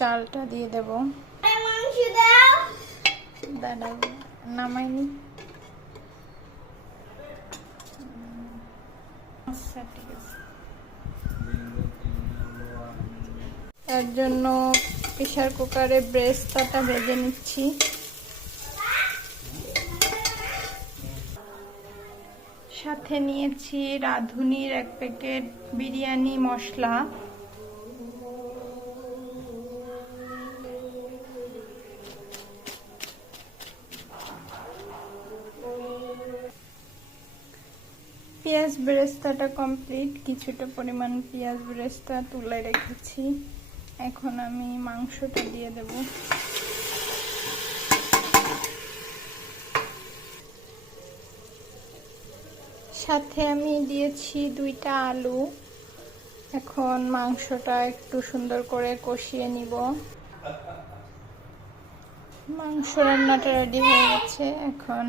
চালটা দিয়ে দেব। দাঁড়াও, নামাইনি। আচ্ছা ঠিক আছে। এর জন্য প্রেসার কুকারে ব্রেস্তাটা ভেজে নিচ্ছি। সাথে নিয়েছি রাঁধুনির 1 প্যাকেট বিরিয়ানি মশলা। পেঁয়াজ বেরেস্তাটা কমপ্লিট। কিছুটা পরিমাণ পেঁয়াজ বেরেস্তা তুলে রেখেছি। এখন আমি মাংসটা দিয়ে দেব। সাথে আমি দিয়েছি 2টা আলু। এখন মাংসটা একটু সুন্দর করে কষিয়ে নিব। মাংস রান্নাটা রেডি হয়ে গেছে। এখন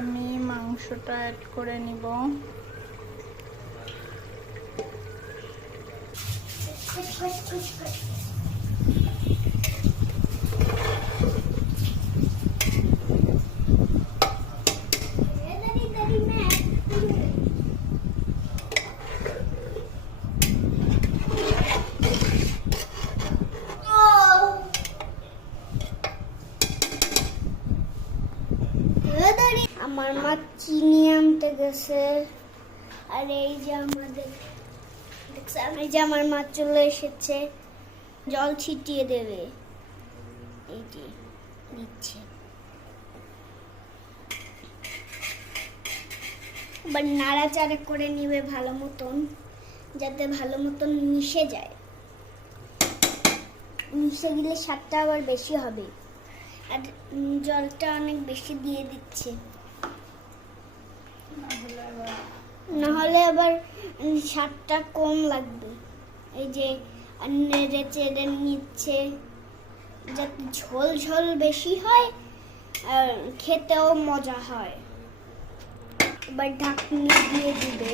আমি মাংসটা অ্যাড করে নিব। আমার মা চিনি আনতে গেছে, আর এই যে আমাদের দেখছেন, এই যে আমার মা চলে এসেছে, জল ছিটিয়ে দেবে। এই যে দিচ্ছে, এবার নাড়াচাড়া করে নিবে ভালো মতন, যাতে ভালো মতন মিশে যায়। মিশে গেলে স্বাদটা আবার বেশি হবে। আর জলটা অনেক বেশি দিয়ে দিচ্ছে, নাহলে আবার স্বাদটা কম লাগবে। এই যে নেড়ে চেড়ে নিচ্ছে, যাতে ঝোল ঝোল বেশি হয় আর খেতেও মজা হয়। এবার ঢাকনি দিয়ে দিবে।